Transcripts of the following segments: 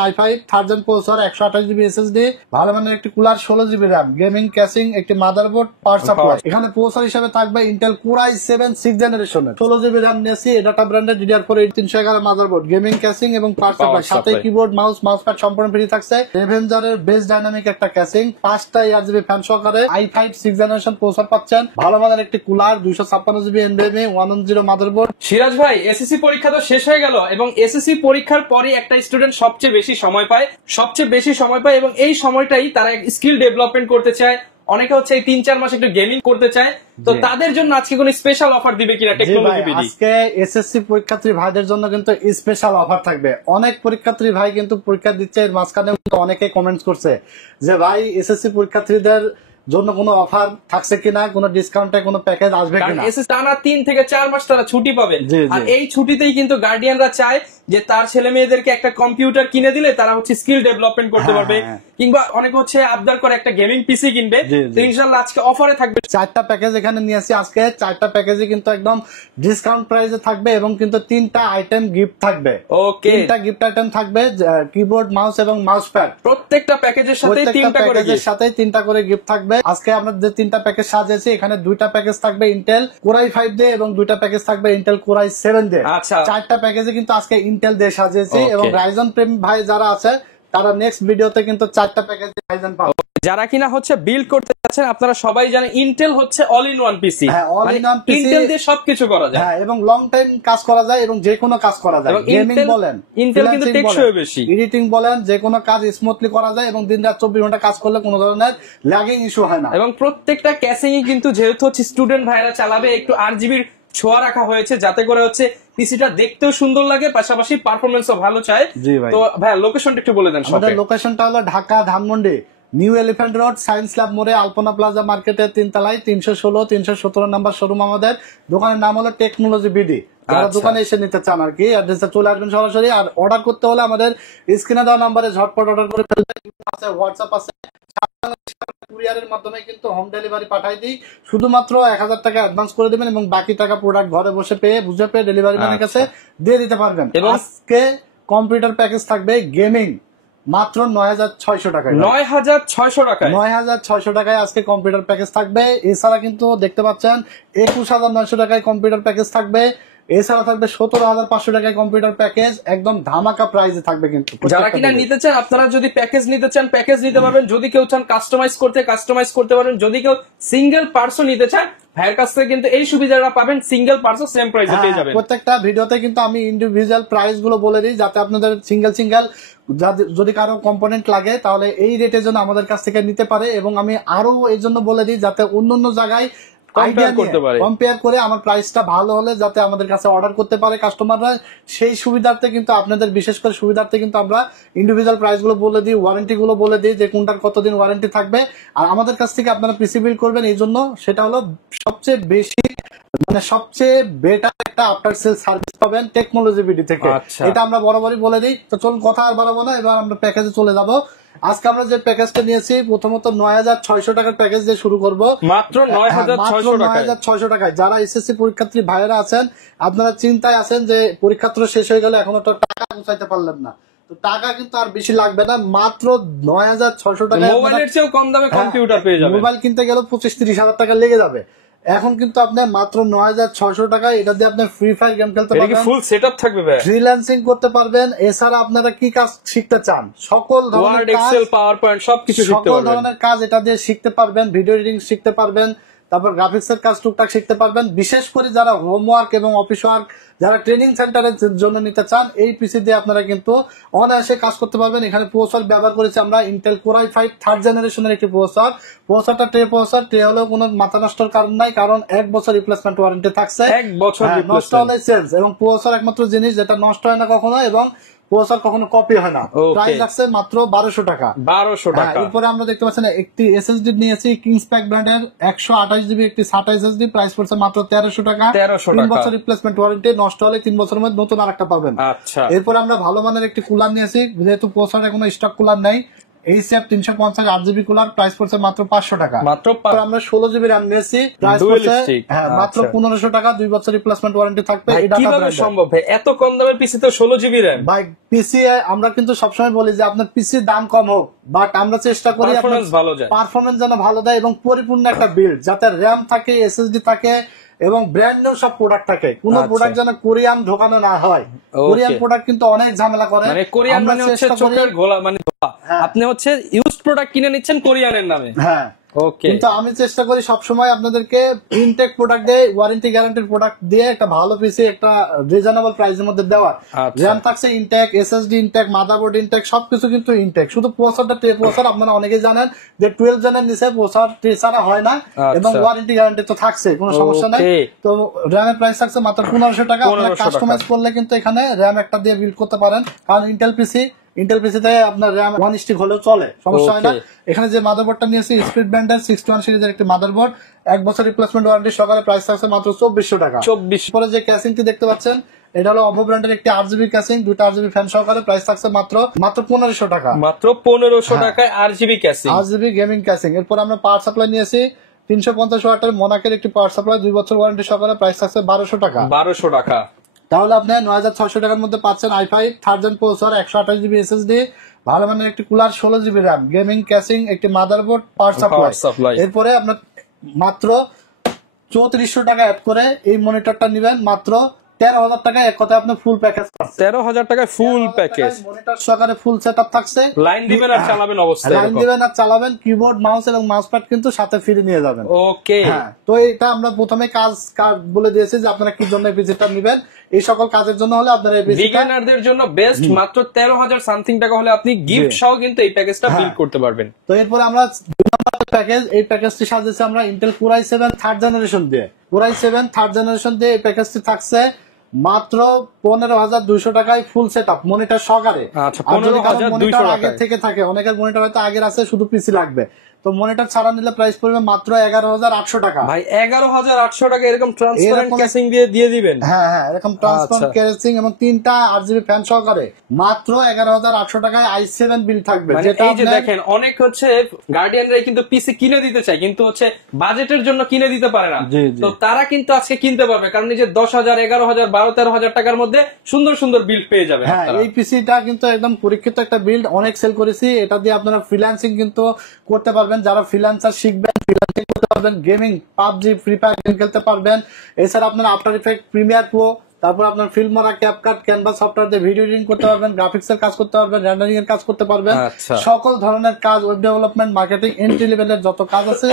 i5 third gen processor 128GB SSD, ভালো মানের একটি cooler, 16GB RAM, gaming casing, একটি মাদারবোর্ড, পাওয়ার সাপ্লাই। এখানে প্রসেসর হিসেবে থাকবে ইন্টেল কোর i7 6th জেনারেশনের 16GB RAM নিয়েছি, ডাটা ব্র্যান্ডের DDR4 8311 মাদারবোর্ড, গেমিং ক্যাসিং এবং পাওয়ার সাপ্লাই, সাথে কিবোর্ড, মাউস, মাউসপ্যাড সম্পূর্ণ ফ্রি থাকছে। রেভেঞ্জারের বেস্ট ডাইনামিক একটা ক্যাসিং, 5টা RGB ফ্যান সহকারে i5 6th জেনারেশন প্রসেসর পাচ্ছেন, ভালো মানের একটি cooler, 256GB NVMe 110 motherboard. Siraj ভাই, এসএসসি পরীক্ষা তো শেষ হয়ে গেল এবং এসএসসি পরীক্ষার পরে একটা স্টুডেন্ট সবচেয়ে বেশি সময় পায় এবং এই সময়টাই তারা স্কিল ডেভেলপমেন্ট করতে চায়। অনেকে হচ্ছে এই 3-4 মাস একটু গেমিং করতে চায়, তো তাদের জন্য আজকে কোন স্পেশাল অফার দিবে কিনা টেকনোলজি বিডি? আজকে এসএসসি পরীক্ষার্থী ভাইদের জন্য কিন্তু স্পেশাল অফার থাকবে। অনেক পরীক্ষার্থী ভাই কিন্তু পরীক্ষা দিচ্ছে, এর মাঝখানে অনেকে কমেন্টস করছে যে ভাই এসএসসি পরীক্ষার্থীদের জন্য কোনো অফার থাকছে কিনা, কোনো ডিসকাউন্টে কোনো প্যাকেজ আসবে কিনা। টানা 3 থেকে 4 মাস তারা ছুটি পাবে, আর এই ছুটিতেই কিন্তু গার্ডিয়ানরা চায় যে তার ছেলে মেয়েদেরকে একটা কম্পিউটার কিনে দিলে তারা হচ্ছে স্কিল ডেভেলপমেন্ট করতে পারবে, কিংবা অনেক হচ্ছে আবদার করে একটা গেমিং পিসি কিনবে। তো ইনশাআল্লাহ আজকে অফারে থাকবে 4টা প্যাকেজ এখানে নিয়ে আসি। আজকে 4টা প্যাকেজই কিন্তু একদম ডিসকাউন্ট প্রাইসে থাকবে এবং কিন্তু 3টা আইটেম গিফট থাকবে। ওকে, 3টা গিফট আইটেম থাকবে, কিবোর্ড, মাউস এবং মাউস প্যাড। প্রত্যেকটা প্যাকেজের সাথে 3টা করে গিফট থাকবে। আজকে আমরা যে 3টা প্যাকেজ সাজিয়েছি, এখানে 2টা প্যাকেজ থাকবে ইন্টেল কোর i5 দিয়ে এবং 2টা প্যাকেজ থাকবে ইন্টেল কোর i7 দিয়ে। আচ্ছা, 4টা প্যাকেজে কিন্তু আজকে ইন্টেল দিয়ে সাজিয়েছি এবং রাইজন প্রেমী ভাই যারা আছে তারা নেক্সট ভিডিওতে কিন্তু 4টা প্যাকেজ রাইজন পাবে। যারা কিনা হচ্ছে বিল্ড করতে যাচ্ছেন, আপনারা সবাই জানেন ইন্টেল হচ্ছে all in one PC. Intel দিয়ে সবকিছু করা যায় এবং লং টাইম কাজ করা যায় এবং যে কোনো কাজ করা যায়। গেমিং বলেন, ইন্টেল কিন্তু টেকসই বেশি, এডিটিং বলেন, যে কোনো কাজ স্মুথলি করা যায় এবং দিন রাত 24 ঘন্টা কাজ করলে কোনো ধরনের ল্যাগিং ইস্যু হয় না। এবং প্রত্যেকটা ক্যাসিংই কিন্তু যেহেতু হচ্ছে স্টুডেন্ট ভাইরা চালাবে, একটু 8GB ছোঁয়া রাখা হয়েছে যাতে করে হচ্ছে পিসিটা দেখতেও সুন্দর লাগে, পাশাপাশি পারফরমেন্সও ভালো চায়। তো ভাই লোকেশনটা একটু বলে দেন। আমাদের লোকেশনটা হলো Dhaka Dhanmondi new elephant road, science lab মোড়ে, আলপনা প্লাজা মার্কেটের 3 তলায় 316-317 নাম্বার শোরুম আমাদের। দোকানের নাম হলো টেকনোলজি বিডি। যারা দোকানে এসে নিতে চান আর কি, অ্যাড্রেসে চলে আসবেন সরাসরি। আর অর্ডার করতে হলে আমাদের স্ক্রিনে দেওয়া নাম্বারে ঝটপট অর্ডার করে ফেলবেন। হোয়াটসঅ্যাপ আছে, কুরিয়ারের মাধ্যমে কিন্তু হোম ডেলিভারি পাঠাই দিই। শুধুমাত্র 1000 টাকা অ্যাডভান্স করে দেবেন এবং বাকি টাকা প্রোডাক্ট ঘরে বসে বুঝে পেয়ে ডেলিভারি ম্যানের কাছে দিয়ে দিতে পারবেন। আজকে কম্পিউটার প্যাকেজ থাকবে গেমিং মাত্র 9600 টাকায়। 9600 টাকায় আজকে কম্পিউটার প্যাকেজ থাকবে। এছাড়া কিন্তু দেখতে পাচ্ছেন 21900 টাকায় কম্পিউটার প্যাকেজ থাকবে। এছাড়া থাকবে 17500 টাকায় কম্পিউটার প্যাকেজ, একদম ধামাকা প্রাইসে থাকবে। কিন্তু যারা কিনা নিতে চান, আপনারা যদি প্যাকেজ নিতে চান প্যাকেজ নিতে পারবেন, যদি কেউ চান কাস্টমাইজ করতে পারবেন, যদি কেউ সিঙ্গেল পার্সন নিতে চান ভাইয়ের কাছ থেকে কিন্তু এই সুবিধাটা পাবেন, সিঙ্গেল পার্সন সেম প্রাইসে পেয়ে যাবেন। প্রত্যেকটা ভিডিওতে কিন্তু আমি ইন্ডিভিজুয়াল প্রাইস গুলো বলে দিই যাতে আপনাদের সিঙ্গেল যদি কারো কম্পোনেন্ট লাগে তাহলে এই রেটের জন্য আমাদের কাছ থেকে নিতে পারে। এবং আমি আরো এই জন্য বলে দিই যাতে অন্য জায়গায় কম্পেয়ার করে আমার প্রাইসটা ভালো হলে যাতে আমাদের কাছে অর্ডার করতে পারে কাস্টমাররা। সেই সুবিধার্থে কিন্তু আপনাদের বিশেষ করে সুবিধার্থে কিন্তু আমরা ইন্ডিভিজুয়াল প্রাইস গুলো বলে দিই, ওয়ারেন্টি গুলো বলে দিই যে কোনটার কতদিন ওয়ারেন্টি থাকবে। আর আমাদের কাছ থেকে আপনারা পিসি বিল্ড করবেন, এই জন্য সেটা হলো সবচেয়ে বেশি সবচেয়ে বেটার একটা আফটার সেল সার্ভিস পাবেন টেকনোলজি বিডি থেকে। এটা আমরা বরাবরই বলে দিই। তো চলুন কথা আর বাড়াবো না, এবার আমরা প্যাকেজে চলে যাবো। আজকে আমরা যে প্যাকেজটা নিয়েছি প্রথমত 9600 টাকার প্যাকেজ দিয়ে শুরু করবো, মাত্র 9600 টাকায়। যারা এসএসসি পরীক্ষার্থী ভাইয়েরা আছেন, আপনারা চিন্তায় আছেন যে পরীক্ষা তো শেষ হয়ে গেল এখনো তো টাকা পৌঁছাইতে পারলেন না, তো টাকা কিন্তু আর বেশি লাগবে না। মাত্র 9600 টাকা মোবাইলের চেয়েও কম দামে কম্পিউটার পেয়ে যাবেন। মোবাইল কিনতে গেলে 25-30 হাজার টাকা লেগে যাবে। এখন কিন্তু আপনার মাত্র 9600 টাকায় এটা দিয়ে আপনি ফ্রি ফায়ার গেম খেলতে পারবেন, ফুল সেটআপ থাকবে, ফ্রিল্যান্সিং করতে পারবেন। এছাড়া আপনারা কি কাজ শিখতে চান সকল ধরনের এক্সেল, পাওয়ারপয়েন্ট সবকিছু শিখতে পারবেন, সকল ধরনের কাজ এটা দিয়ে শিখতে পারবেন। ভিডিও এডিটিং শিখতে পারবেন, তারপর গ্রাফিক্সের কাজ টুকটাক শিখতে পারবেন। বিশেষ করে যারা হোমওয়ার্ক এবং অফিস ওয়ার্ক, যারা ট্রেনিং সেন্টারের জন্য নিতে চান, এই পিসি দিয়ে আপনারা কিন্তু অনায়াসে কাজ করতে পারবেন। এখানে প্রসেসর ব্যবহার করেছি আমরা ইন্টেল কোর i5 থার্ড জেনারেশনের একটি প্রসেসরটা ট্রে হলেও কোনো মাথা নষ্টের কারণ নাই, কারণ 1 বছর রিপ্লেসমেন্ট ওয়ারেন্টি থাকছে। 1 বছর নষ্ট হলে চেঞ্জ। এবং প্রসেসর একমাত্র জিনিস যেটা নষ্ট হয় না কখনো এবং প্রসেসর কখনো কপি হয় না। প্রাইস লাগছে মাত্র 1200 টাকা। এরপরে আমরা দেখতে পাচ্ছেন একটি এসএসডি নিয়েছি কিংসপ্যাক ব্র্যান্ডের 128GB একটি SATA এসএসডি, প্রাইস পড়ছে মাত্র 1300 টাকা। 3 বছর রিপ্লেসমেন্ট ওয়ারেন্টি, নষ্ট হলে 3 বছরের মধ্যে নতুন আরেকটা পাবেন। এরপর আমরা ভালো মানের একটি কুলার নিয়েছি, যেহেতু প্রসেসর কোনো স্টক কুলার নাই, এইচএফ 350 8GB কুলার, প্রাইস পড়ছে মাত্র 500 টাকা। মাত্র তারপর আমরা 16GB RAM নিয়েছি, প্রাইস Dual পড়ছে stick, মাত্র আচ্ছা। 1500 টাকা, 2 বছর রিপ্লেসমেন্ট ওয়ারেন্টি থাকবে। ভাই, এটা কিভাবে সম্ভব ভাই এত কম দামের পিসি তো 16GB RAM? ভাই পিসি আমরা কিন্তু সবসময় বলি যে আপনার পিসি দাম কম হোক, বাট আমরা চেষ্টা করি পারফরম্যান্স ভালো যায়। পারফরমেন্স যেন ভালো দেয় এবং পরিপূর্ণ একটা বিল্ড, যাতে র্যাম থাকে, এসএসডি থাকে এবং ব্র্যান্ড নিউ সব প্রোডাক্ট থাকে। কোন আচ্ছা। প্রোডাক্ট যেন কোরিয়ান ঢোকানো না হয়। Okay. কোরিয়ান প্রোডাক্ট কিন্তু অনেক ঝামেলা করে। মানে কোরিয়ান আমরা মানে হচ্ছে চেষ্টা করি- চোখের গোলা, মানে ধোয়া। হ্যাঁ। আপনি হচ্ছে ইউজড প্রোডাক্ট কিনে নিচ্ছেন কোরিয়ানের নামে। হ্যাঁ, ওকে। কিন্তু আমি চেষ্টা করি সবসময় আপনাদেরকে ইনটেক প্রোডাক্ট দিয়ে, ওয়ারেন্টি গ্যারান্টির প্রোডাক্ট দিয়ে একটা ভালো পিসি একটা রিজনেবল প্রাইসের মধ্যে দেওয়ার। আচ্ছা। র্যাম থাকছে intact, SSD intact, motherboard intact, সবকিছু কিন্তু ইনটেক। শুধু প্রসেসরটা প্রসেসর আপনারা অনেকেই জানেন যে 12 জেনের নিচে প্রসেসর ছাড়া হয় না, এবং আচ্ছা। ওয়ারেন্টি গ্যারান্টি তো থাকছে, কোনো সমস্যা নাই। Okay. তো র্যামের প্রাইস থাকছে মাত্র 1500 টাকা। আপনারা 1500 টাকা। কাস্টমাইজ করলে কিন্তু এখানে র্যাম একটা দিয়ে বিল্ড করতে পারেন, কারণ ইন্টেল পিসিতে আপনার র্যাম 1 স্টিক হলেও চলে, সমস্যা হয় না। Okay. এখানে যে মাদারবোর্ডটা নিয়েছি স্পিড ব্যান্ডের 61 সিরিজের একটি মাদারবোর্ড, 1 বছর রিপ্লেসমেন্ট ওয়ারেন্টি সহকারে, প্রাইস থাকছে মাত্র 2400 টাকা। 24। পরে যে ক্যাসিংটি দেখতে পাচ্ছেন, এটা হলো অভো ব্র্যান্ডের একটি 8GB ক্যাসিং, 2টা RGB ফ্যান সহকারে, প্রাইস থাকছে মাত্র 1500 টাকা। মাত্র 1500 হ্যাঁ। টাকায় RGB casing. 8GB gaming casing. এরপর আমরা পাওয়ার সাপ্লাই নিয়েছি 350 ওয়াটের মোনাকের একটি পাওয়ার সাপ্লাই, 2 বছর ওয়ারেন্টি সহকারে, প্রাইস থাকছে 1200 টাকা। 1200 টাকা। তাহলে আপনি 9600 টাকার মধ্যে পাচ্ছেন i5 third gen processor, 128GB SSD, ভালো মানের একটি cooler, 16GB RAM, gaming casing, একটি মাদারবোর্ড, পাওয়ার supply। সাপ্লাই। এরপরে আপনার মাত্র 3400 টাকা অ্যাড করে এই মনিটরটা নেবেন, মাত্র 13000 টাকা। এক কথায় আপনি ফুল প্যাকেজ পাচ্ছেন। 13000 টাকায় ফুল প্যাকেজ। মনিটর সহকারে ফুল সেটআপ থাকছে, লাইন দিবেন আর চালাবেন অবস্থায় লাইন দিবেন আর চালাবেন, কিবোর্ড মাউস এবং মাউস প্যাড কিন্তু সাথে ফ্রি নিয়ে যাবেন। ওকে। হ্যাঁ, তো এটা আমরা প্রথমে কাজ বলে দিয়েছি যে আপনারা কি জন্য এই পিসিটা নেবেন। এই সকল কাজের জন্য হলে আপনারা এই পিসিটা, বিগিনারদের জন্য বেস্ট, মাত্র 13000 সামথিং টাকা হলে আপনি গিফট সহ কিন্তু এই প্যাকেজটা হ্যাঁ। বিল্ড করতে পারবেন। তো এরপর আমরা 2 নম্বর প্যাকেজ, এই প্যাকেজটি সাজিয়েছি আমরা Intel Core i7 third generation দিয়ে। Core i7 থার্ড জেনারেশন দিয়ে এই প্যাকেজটি থাকছে মাত্র 15200 টাকায় ফুল সেটআপ মনিটর সহকারে। আচ্ছা, আর যদি কারো 15200 মনিটর আগে টাকায়। থেকে থাকে, অনেকের মনিটর হয়তো আগের আছে, শুধু পিসি লাগবে, তো মনিটর ছাড়া নিলে প্রাইস পড়বে মাত্র 11800 টাকা। ভাই 11800 টাকা এরকম ট্রান্সপারেন্ট এরকম- ক্যাসিং দিয়ে দিবেন। হ্যাঁ হ্যাঁ, এরকম ট্রান্সপারেন্ট আচ্ছা। ক্যাসিং এবং 3টা RGB ফ্যান সহকারে মাত্র 11800 টাকায় i7 বিল থাকবে, মানে যেটা এই যে আপনার- দেখেন, অনেক হচ্ছে গার্ডিয়ানরাই কিন্তু পিসি কিনে দিতে চায়, কিন্তু হচ্ছে বাজেটের জন্য কিনে দিতে পারে না। জি, জি। তো তারা কিন্তু আজকে কিনতে পারবে, কারণ এই যে 10000 11000 12-13,000 টাকার মধ্যে সুন্দর সুন্দর বিল্ড পেয়ে যাবে। হ্যাঁ, এই পিসিটা কিন্তু একদম পরীক্ষিত একটা বিল্ড, অনেক সেল করেছি। এটা দিয়ে আপনারা ফ্রিল্যান্সিং কিন্তু করতে পারবেন, যারা ফ্রিল্যান্সার শিখবেন, ফ্রিল্যান্সিং করতে পারবেন, gaming PUBG free fire game খেলতে পারবেন। এছাড়া আপনার আফটার ইফেক্ট, প্রিমিয়ার প্রো, তারপর আপনার ফিল্মরা, ক্যাপকাট, ক্যানভাস সফটওয়্যার দিয়ে ভিডিও এডিটিং করতে পারবেন, গ্রাফিক্সের কাজ করতে পারবেন, রেন্ডারিং এর কাজ করতে পারবেন। আচ্ছা। সকল ধরনের কাজ, ওয়েব ডেভেলপমেন্ট, মার্কেটিং, এন্ট্রি লেভেলের যত কাজ আছে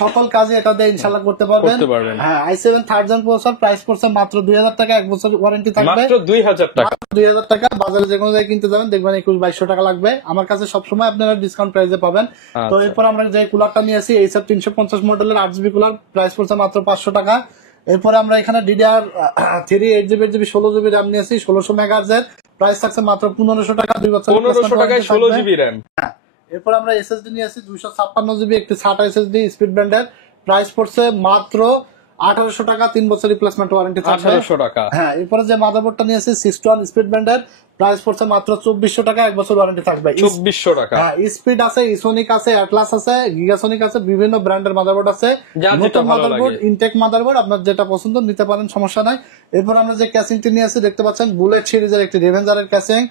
সকল কাজে এটা দিয়ে ইনশাআল্লাহ করতে পারবেন। করতে পারবেন। হ্যাঁ, i7 third gen processor, price পড়ছে মাত্র 2000 টাকা, 1 বছর ওয়ারেন্টি থাকবে। মাত্র 2000 টাকা। 2000 টাকা। বাজারে যে কোনো জায়গায় কিনতে যাবেন দেখবেন 21-2200 টাকা লাগবে। আমার কাছে সবসময় আপনারা ডিসকাউন্ট প্রাইসে পাবেন। তো আচ্ছা। এরপর আমরা যে কুলারটা নিয়েছি এইসব 350 মডেলের 8GB কুলার, প্রাইস পড়ছে মাত্র 500 টাকা। এরপরে আমরা এখানে DDR3 8GB 16GB RAM নিয়েছি 1600 মেগাহার্জ এর, প্রাইস থাকছে মাত্র 1500 টাকা, 2 বছর 1500 টাকায় 16GB RAM। এরপর আমরা SSD নিয়েছি 256GB একটি SATA SSD স্পিড ব্যান্ডের, প্রাইস পড়ছে মাত্র 1800 টাকা, 3 বছর রিপ্লেসমেন্ট ওয়ারেন্টি থাকবে। 1800 টাকা। হ্যাঁ, এরপরে যে মাদারবোর্ডটা নিয়েছি 61 স্পিড ব্যান্ডের, প্রাইস পড়ছে মাত্র 2400 টাকা, 1 বছর ওয়ারেন্টি থাকবে। 2400 টাকা। হ্যাঁ, স্পিড আছে, ইসোনিক আছে, অ্যাটলাস আছে, গিগাসোনিক আছে, বিভিন্ন ব্র্যান্ডের মাদারবোর্ড আছে। যার যেটা নতুন ভালো মাদারবোর্ড, লাগে। ইনটেক মাদারবোর্ড, আপনার যেটা পছন্দ নিতে পারেন, সমস্যা নাই। এরপর আমরা যে ক্যাসিংটি নিয়েছি দেখতে পাচ্ছেন, বুলেট সিরিজের একটি রেভেঞ্জারের ক্যাসিং,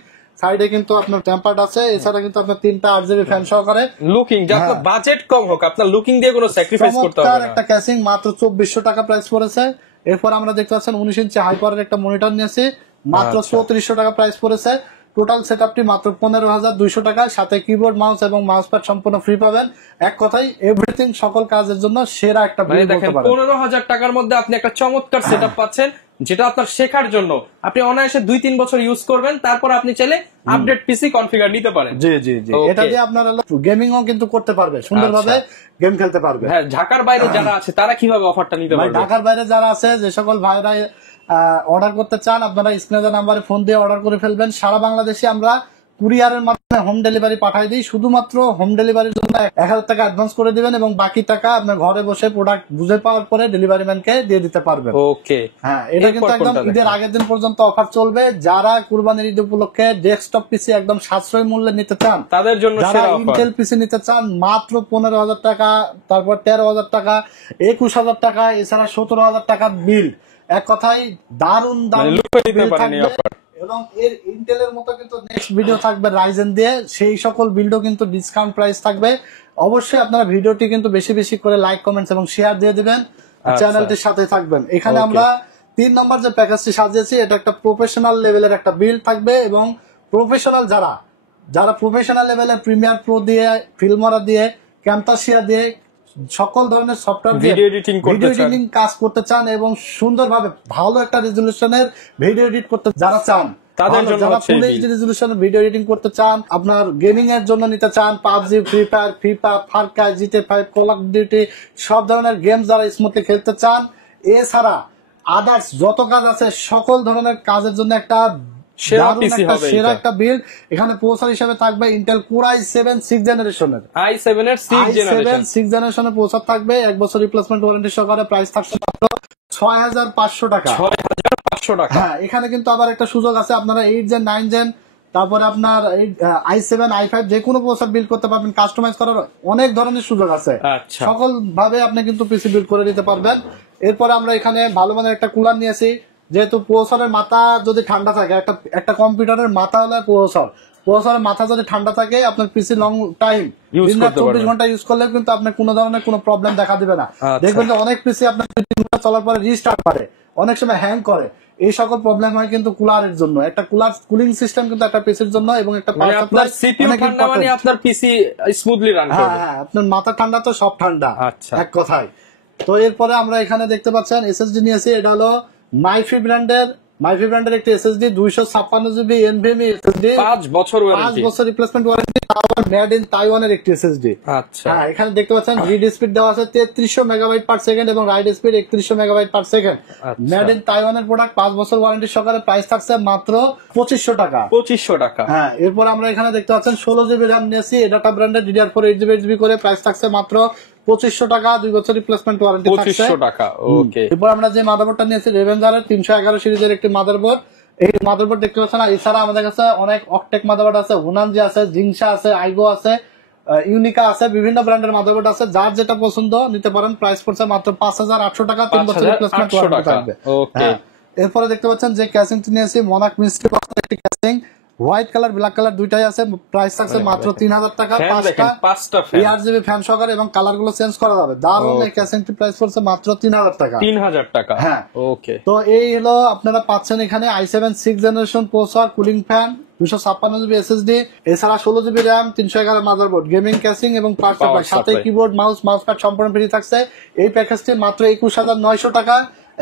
সাইডে কিন্তু আপনার টেম্পার্ড আছে, এছাড়া কিন্তু আপনার 3টা 8GB ফ্যান সহকারে। লুকিং, যে আপনার বাজেট কম হোক, আপনার লুকিং দিয়ে কোনো স্যাক্রিফাইস করতে হবে চমৎকার না। একটা ক্যাসিং, মাত্র 2400 টাকা প্রাইস পড়েছে। এরপর আমরা দেখতে পাচ্ছেন 19 ইঞ্চি হাই পাওয়ারের একটা মনিটর নিয়েছি, মাত্র আচ্ছা। 3400 টাকা প্রাইস পড়েছে। টোটাল সেটআপটি মাত্র 15200 টাকা, সাথে কিবোর্ড, মাউস এবং মাউস প্যাড সম্পূর্ণ ফ্রি পাবেন। এক কথায় এভরিথিং, সকল কাজের জন্য সেরা একটা মানে বিল দেখেন, বলতে পারেন। 15000 টাকার মধ্যে আপনি একটা চমৎকার সেটআপ পাচ্ছেন, যেটা আপনার শেখার জন্য আপনি অনায়াসে 2-3 বছর ইউজ করবেন, তারপর আপনি চাইলে আপডেট পিসি কনফিগার নিতে পারেন। জি জি জি, Okay. এটা দিয়ে আপনারা গেমিংও কিন্তু করতে পারবে, সুন্দরভাবে গেম খেলতে পারবে। হ্যাঁ, ঢাকার বাইরে যারা আছে তারা কিভাবে অফারটা নিতে ভাই, পারবে? ঢাকার বাইরে যারা আছে, যে সকল ভাইরা অর্ডার করতে চান, আপনারা স্ক্রিনে দেওয়া নাম্বারে ফোন দিয়ে অর্ডার করে ফেলবেন। সারা বাংলাদেশে আমরা কুরিয়ারের মাধ্যমে হোম ডেলিভারি পাঠিয়ে দিই। শুধুমাত্র হোম ডেলিভারির জন্য 1000 টাকা অ্যাডভান্স করে দিবেন এবং বাকি টাকা আপনার ঘরে বসে প্রোডাক্ট বুঝে পাওয়ার পরে ডেলিভারি ম্যানকে দিয়ে দিতে পারবেন। ওকে, হ্যাঁ, এটা কিন্তু একদম ঈদের আগের দিন পর্যন্ত অফার চলবে। যারা কুরবানির ঈদ উপলক্ষে ডেস্কটপ পিসি একদম সাশ্রয়ী মূল্যে নিতে চান, তাদের জন্য যারা ইন্টেল পিসি নিতে চান মাত্র 15,000 টাকা, তারপর 13,000 টাকা, 21,000 টাকা, এছাড়া 17,000 টাকার বিল। এক কথায় দারুন দারুন বিল থাকবে। এবং এর ইন্টেলের মতো কিন্তু নেক্সট ভিডিও থাকবে রাইজেন দিয়ে, সেই সকল বিল্ডও কিন্তু ডিসকাউন্ট প্রাইস থাকবে। অবশ্যই আপনারা ভিডিওটি কিন্তু বেশি বেশি করে লাইক, কমেন্টস এবং শেয়ার দিয়ে দিবেন, চ্যানেলটির সাথে থাকবেন। এখানে আমরা 3 নম্বর যে প্যাকেজটি সাজিয়েছি, এটা একটা প্রফেশনাল লেভেলের একটা বিল্ড থাকবে এবং প্রফেশনাল যারা প্রফেশনাল লেভেলের প্রিমিয়ার প্রো দিয়ে, ফিল্মরা দিয়ে, ক্যামতাসিয়া দিয়ে সকল ধরনের সফটওয়্যার ভিডিও এডিটিং কাজ করতে চান এবং সুন্দরভাবে ভালো একটা রেজুলেশনের ভিডিও এডিট করতে যারা চান, তাদের জন্য যারা ফুল এইচডি রেজুলেশনের ভিডিও এডিটিং করতে চান, আপনার গেমিং এর জন্য নিতে চান, PUBG, free fire, FIFA, Far Cry, GTA 5, call of duty সব ধরনের গেম যারা স্মুথলি খেলতে চান, এছাড়া আদার্স যত কাজ আছে সকল ধরনের কাজের জন্য একটা সেরা একটা বিল্ড। এখানে প্রসেসর হিসেবে থাকবে ইন্টেল কোর i7 6th জেনারেশনের i7 6th জেনারেশনের প্রসেসর থাকবে, 1 বছর রিপ্লেসমেন্ট ওয়ারেন্টি সহকারে। প্রাইস থাকছে মাত্র 6,500 টাকা। 6,500 টাকা। হ্যাঁ, এখানে কিন্তু আবার একটা সুযোগ আছে, আপনারা 8 জেন, 9 জেন, তারপরে আপনার i7 i5 যে কোনো প্রসেসর বিল্ড করতে পারবেন। কাস্টমাইজ করার অনেক ধরনের সুযোগ আছে, সকল ভাবে আপনি কিন্তু পিসি বিল্ড করে দিতে পারবেন। এরপরে আমরা এখানে ভালো মানের একটা কুলার নিয়েছি, যেহেতু প্রসেসরের মাথা যদি ঠান্ডা থাকে, একটা কম্পিউটারের মাথা হলো প্রসেসরের মাথা যদি ঠান্ডা থাকে, আপনার পিসি লং টাইম 24 ঘন্টা ইউজ করলে কিন্তু আপনার কোনো ধরনের কোনো প্রবলেম দেখা দিবে না। দেখবেন যে অনেক পিসি আপনার 2-3 ঘন্টা চলার পরে রিস্টার্ট করে, অনেক সময় হ্যাং করে। এই সকল প্রবলেম হয় কিন্তু কুলারের জন্য। একটা কুলিং সিস্টেম কিন্তু একটা পিসির জন্য এবং একটা পাওয়ার সাপ্লাই, আপনার পিসি স্মুথলি রান করবে। হ্যাঁ, আপনার মাথা ঠান্ডা তো সব ঠান্ডা, এক কথায়। তো এরপরে আমরা এখানে দেখতে পাচ্ছেন এসএসডি নিয়েছি, এটা হলো মাইফি ব্র্যান্ডের একটি এসএসডি 256 জিবি এনভিএমই এসএসডি, 5 বছর রিপ্লেসমেন্ট ওয়ারেন্টি, তারপর মেড ইন তাইওয়ানের একটি এসএসডি। আচ্ছা, হ্যাঁ, এখানে দেখতে পাচ্ছেন রিড স্পিড দেওয়া আছে 3300 মেগাবাইট পার সেকেন্ড এবং right speed 3100 megabyte per second. Made in তাইওয়ানের প্রোডাক্ট, 5 বছর ওয়ারেন্টি সহকারে। প্রাইস থাকছে মাত্র 2500 টাকা। 2500 টাকা। হ্যাঁ, এরপর আমরা এখানে দেখতে পাচ্ছেন 16 জিবি র্যাম নিয়েছি, ডাটা ব্র্যান্ডের DDR4 8GB করে। প্রাইস থাকছে মাত্র 2500 টাকা, 2 বছর রিপ্লেসমেন্ট ওয়ারেন্টি থাকছে 2500 টাকা। ওকে, এরপর আমরা যে মাদারবোর্ডটা নিয়েছি রেভেঞ্জারের 311 সিরিজের একটি মাদারবোর্ড। এই মাদারবোর্ড দেখতে পাচ্ছেন না, এছাড়া আমাদের কাছে অনেক অকটেক মাদারবোর্ড আছে, হুনানজি আছে, জিংসা আছে, আইগো আছে, ইউনিকা আছে, বিভিন্ন ব্র্যান্ডের মাদারবোর্ড আছে। যার যেটা পছন্দ নিতে পারেন। প্রাইস পড়ছে মাত্র 5,800 টাকা, 3 বছর রিপ্লেসমেন্ট ওয়ারেন্টি থাকবে। এরপরে দেখতে পাচ্ছেন যে ক্যাসিংটি নিয়েছি, মনাক মিস্ট্রি একটি casing, white colour, black colour দুইটাই আছে। প্রাইস থাকছে মাত্র 3,000 টাকা, 5টা ARGB ফ্যান সহকারে এবং কালার গুলো চেঞ্জ করা যাবে। দারুণ এই ক্যাসিংটি প্রাইস পড়ছে মাত্র 3,000 টাকা। 3,000 টাকা। হ্যাঁ, ওকে। তো এই হলো আপনারা পাচ্ছেন এখানে i7 6th generation processor, cooling fan, 256 GB SSD, এছাড়া 16 GB RAM, 311 motherboard, gaming casing এবং পাওয়ার সাপ্লাই, সাথে কিবোর্ড, মাউস প্যাড সম্পূর্ণ ফ্রি থাকছে। এই প্যাকেজটি মাত্র 21,900 টাকা।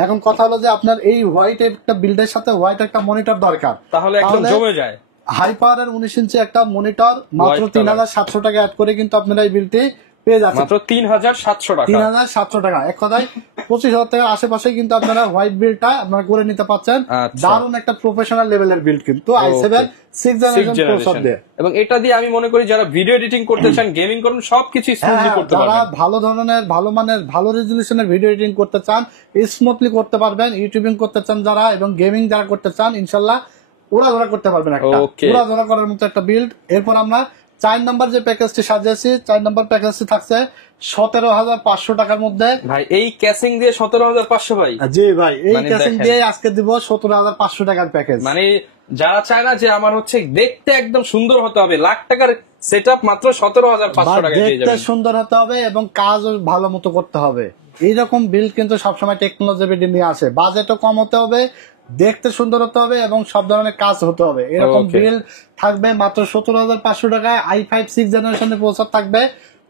এখন কথা হলো যে আপনার এই হোয়াইট একটা বিল্ডের সাথে হোয়াইট একটা মনিটর দরকার, তাহলে একদম জমে যায়। হাই পাওয়ারের 19 ইঞ্চি একটা মনিটর মাত্র 3,700 টাকা অ্যাড করে কিন্তু আপনারা এই বিলটি পেয়ে যাচ্ছেন মাত্র 3,700 টাকা। 3,700 টাকা, এক কথায় 25,000 টাকার আশেপাশে কিন্তু আপনারা হোয়াইট বিলটা আপনারা করে নিতে পারছেন। দারুণ একটা প্রফেশনাল লেভেলের বিল কিন্তু i7 6th জেনারেশন প্রসেসর দিয়ে। এবং এটা দিয়ে আমি মনে করি যারা ভিডিও এডিটিং করতে চান, গেমিং করুন, সবকিছু স্মুথলি করতে পারবেন। যারা ভালো ধরনের, ভালো মানের, ভালো রেজুলেশনের ভিডিও এডিটিং করতে চান, স্মুথলি করতে পারবেন। ইউটিউবিং করতে চান যারা এবং গেমিং যারা করতে চান, ইনশাআল্লাহ ওরা করতে পারবেন, একটা ওরা করার মতো একটা বিল্ড। এরপর আমরা 4 নম্বর যে প্যাকেজটি সাজিয়েছি, 4 নম্বর প্যাকেজটি থাকছে 17,500 টাকার মধ্যে। ভাই এই ক্যাসিং দিয়ে 17,500? ভাই জি ভাই, এই ক্যাসিং দিয়ে আজকে দিব 17,500 টাকার প্যাকেজ। মানে যারা চায় না যে আমার হচ্ছে দেখতে একদম সুন্দর হতে হবে, লাখ টাকার সেটআপ মাত্র 17,500 টাকা পেয়ে যাবেন। দেখতে সুন্দর হতে হবে এবং কাজও ভালো মতো করতে হবে। এইরকম বিল্ড কিন্তু সবসময় টেকনোলজি নিয়ে আসে। বাজেটও কম হতে হবে, দেখতে সুন্দর হতে হবে এবং সব ধরনের কাজ হতে হবে। এরকম বিল্ড থাকবে মাত্র 17,500 টাকায়। i5 6th জেনারেশনের প্রসেসর থাকবে।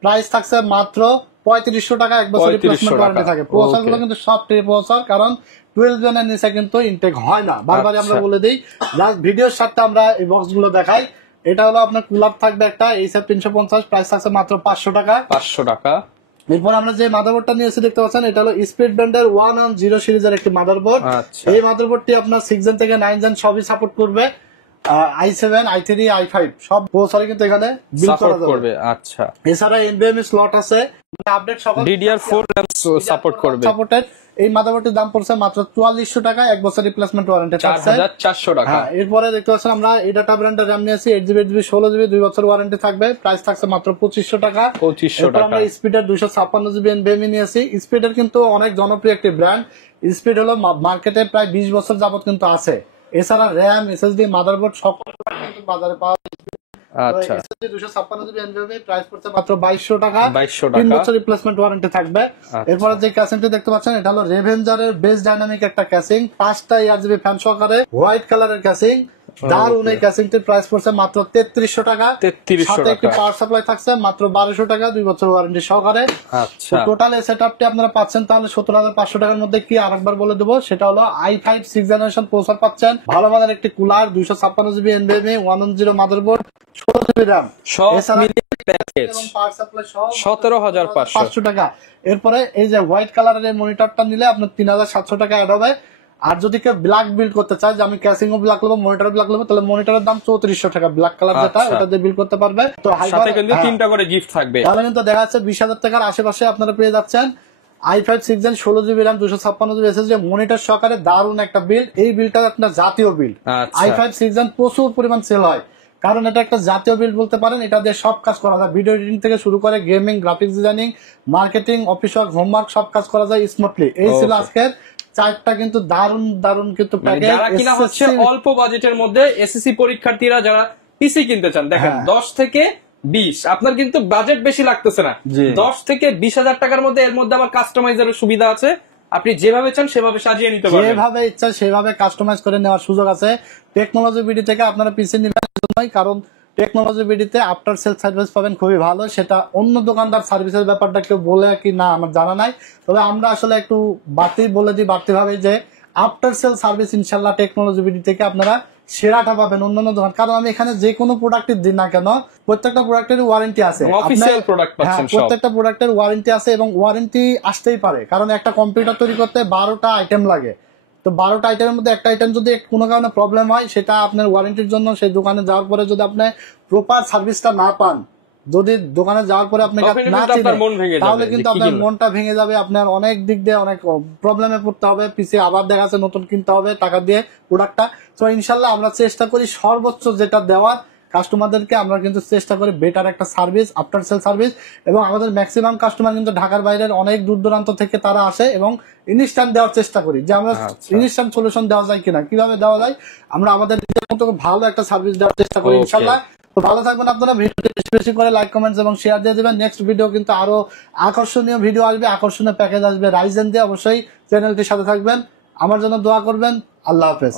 প্রাইস থাকছে মাত্র 3,500 টাকা, 1 বছর রিপ্লেসমেন্ট ওয়ারেন্টি থাকে। প্রসেসর গুলো কিন্তু সব ট্রি প্রসেসর, কারণ 12 জনের নিচে কিন্তু ইনটেক হয় না। বারবার আমরা বলে দিই, লাস্ট ভিডিওর সাথে আমরা এই বক্স গুলো দেখাই। এটা হলো আপনার কুলার থাকবে একটা এইচএফ 350, প্রাইস থাকছে মাত্র 500 টাকা। 500 টাকা। এরপর আমরা যে মাদারবোর্ডটা নিয়েছি দেখতে পাচ্ছেন, এটা হলো স্পিড ব্র্যান্ডের 110 সিরিজের একটি মাদারবোর্ড। এই মাদারবোর্ডটি আপনার 6 জেন থেকে 9 জেন সবই সাপোর্ট করবে। i7, i3, i5 সব প্রসেসর কিন্তু এখানে বিল করা সাপোর্ট যাবে। করবে। আচ্ছা, এছাড়া NVMe স্লট আছে, আপডেট সকল DDR4 RAM সাপোর্ট করবে। সাপোর্টেড। এই মাদারবোর্ডের দাম পড়ছে মাত্র 4400 টাকা, 1 বছর রিপ্লেসমেন্ট ওয়ারেন্টি থাকছে 4400 টাকা। হ্যাঁ, এরপরে দেখতে পাচ্ছেন আমরা এই ডাটা ব্র্যান্ডের RAM নিয়েছি 8GB 16GB 2 বছর ওয়ারেন্টি থাকবে, প্রাইস থাকছে মাত্র 2500 টাকা। 2500 এরপর টাকা। আমরা স্পিডের 256GB NVMe নিয়েছি। স্পিডের কিন্তু অনেক জনপ্রিয় একটি ব্র্যান্ড। স্পিড হলো মার্কেটে প্রায় 20 বছর যাবত কিন্তু আছে। এছাড়া RAM, SSD, মাদারবোর্ড সকল কিন্তু বাজারে পাওয়া যায়। আচ্ছা, SSD 256GB NVMe প্রাইস পড়ছে মাত্র 2200 টাকা, 2200 3 টাকা। বছর রিপ্লেসমেন্ট ওয়ারেন্টি থাকবে। আচ্ছা। এরপরে যে ক্যাসিংটি দেখতে পাচ্ছেন এটা হলো রেভেঞ্জারের বেস্ট ডাইনামিক একটা ক্যাসিং, 5টা ARGB ফ্যান সহকারে হোয়াইট কালারের ক্যাসিং। দারুন এই ক্যাসিংটির প্রাইস পড়ছে মাত্র 3300 টাকা। 3300 সাথে একটি টাকা। পাওয়ার সাপ্লাই থাকছে মাত্র 1200 টাকা, 2 বছর ওয়ারেন্টি সহকারে। আচ্ছা, টোটাল এই সেটআপটি আপনারা পাচ্ছেন তাহলে 17500 টাকার মধ্যে। কি আরেকবার বলে দেবো, সেটা হলো i5 6th জেনারেশন প্রসেসর পাচ্ছেন, ভালো মানের একটি cooler, 256GB NVMe, 110 motherboard, 16GB RAM, সব এছাড়া মিলিয়ে প্যাকেজ এবং পাওয়ার সাপ্লাই সহ 17500 টাকা। এরপরে এই যে হোয়াইট কালারের এই মনিটরটা নিলে আপনার 3700 টাকা অ্যাড হবে। আর যদি কেউ ব্ল্যাক বিল করতে চায় যে আমি ক্যাসিং ও ব্ল্যাক নেবো, মনিটর ব্ল্যাক নেবো, তাহলে মনিটরের দাম 3400 টাকা, ব্ল্যাক কালার যেটা আচ্ছা। ওটা দিয়ে বিল করতে পারবে। তো সাথে কিন্তু 3টা করে গিফট থাকবে। তাহলে কিন্তু দেখা যাচ্ছে 20,000 টাকার আশেপাশে আপনারা পেয়ে যাচ্ছেন i5 6th Gen 16GB RAM 256GB SSD monitor সহকারে দারুণ একটা বিল। এই বিলটা আপনার জাতীয় বিল। আচ্ছা। i5 6th Gen প্রচুর পরিমাণ সেল হয়, কারণ এটা একটা জাতীয় বিল বলতে পারেন। এটা দিয়ে সব কাজ করা যায়, ভিডিও এডিটিং থেকে শুরু করে gaming, graphics designing, marketing, office work, homework সব কাজ করা যায় স্মুথলি। এই ছিল Okay. আজকের 4টা কিন্তু দারুণ দারুণ কিন্তু মানে প্যাকেজ। যারা কিনা হচ্ছে অল্প বাজেটের মধ্যে এসএসসি পরীক্ষার্থীরা যারা পিসি কিনতে চান, দেখেন হ্যাঁ। 10 থেকে 20, আপনার কিন্তু বাজেট বেশি লাগতেছে না। জি। 10 থেকে 20,000 টাকার মধ্যে, এর মধ্যে আবার কাস্টমাইজারের সুবিধা আছে, আপনি যেভাবে চান সেভাবে সাজিয়ে নিতে পারবেন। যেভাবে ইচ্ছা সেভাবে কাস্টমাইজ করে নেওয়ার সুযোগ আছে। টেকনোলজি বিডি থেকে আপনারা পিসি নেবেন জন্যই, কারণ টেকনোলজি বিডিতে আফটার সেল সার্ভিস পাবেন খুবই ভালো। সেটা অন্য দোকানদার সার্ভিসের ব্যাপারটা কেউ বলে কি না আমার জানা নাই, তবে আমরা আসলে একটু বাড়তি বলে দিই, বাড়তি ভাবে যে আফটার সেল সার্ভিস ইনশাল্লাহ টেকনোলজি বিডি থেকে আপনারা সেরাটা পাবেন অন্যান্য দোকান। কারণ আমি এখানে যে কোনো প্রোডাক্টের দিন না কেন, প্রত্যেকটা প্রোডাক্টের ওয়ারেন্টি আছে, অফিসিয়াল প্রোডাক্ট পাচ্ছেন সব। প্রত্যেকটা প্রোডাক্টের ওয়ারেন্টি আছে এবং ওয়ারেন্টি আসতেই পারে, কারণ একটা কম্পিউটার তৈরি করতে 12টা আইটেম লাগে। তো 12টা আইটেমের মধ্যে একটা আইটেম যদি কোনো কারণে প্রবলেম হয়, সেটা আপনার ওয়ারেন্টির জন্য সেই দোকানে যাওয়ার পরে যদি আপনি প্রপার সার্ভিসটা না পান, যদি দোকানে যাওয়ার পরে আপনাকে তখন না কিন্তু আপনার মন ভেঙে চিনে, যাবে তাহলে যে কিন্তু কি আপনার কিনলাম। মনটা ভেঙে যাবে। আপনার অনেক দিক দিয়ে অনেক প্রবলেমে পড়তে হবে, পিছে আবার দেখা যাচ্ছে নতুন কিনতে হবে টাকা দিয়ে প্রোডাক্টটা। তো ইনশাল্লাহ আমরা চেষ্টা করি সর্বোচ্চ যেটা দেওয়ার কাস্টমারদেরকে, আমরা কিন্তু চেষ্টা করি বেটার একটা সার্ভিস, আফটার সেল সার্ভিস। এবং আমাদের ম্যাক্সিমাম কাস্টমার কিন্তু ঢাকার বাইরের অনেক দূর দূরান্ত থেকে তারা আসে এবং ইনস্ট্যান্ট দেওয়ার চেষ্টা করি যে আমরা আচ্ছা। ইনস্ট্যান্ট সলিউশন দেওয়া যায় কিনা, কিভাবে দেওয়া যায়, আমরা আমাদের নিজের মতো ভালো একটা সার্ভিস দেওয়ার চেষ্টা করি Okay. ইনশাল্লাহ। তো ভালো থাকবেন আপনারা, ভিডিওটি বেশি বেশি করে লাইক, কমেন্টস এবং শেয়ার দিয়ে দিবেন। নেক্সট ভিডিও কিন্তু আরো আকর্ষণীয় ভিডিও আসবে, আকর্ষণীয় প্যাকেজ আসবে রাইজেন দিয়ে। অবশ্যই চ্যানেলটির সাথে থাকবেন, আমার জন্য দোয়া করবেন। আল্লাহ হাফেজ।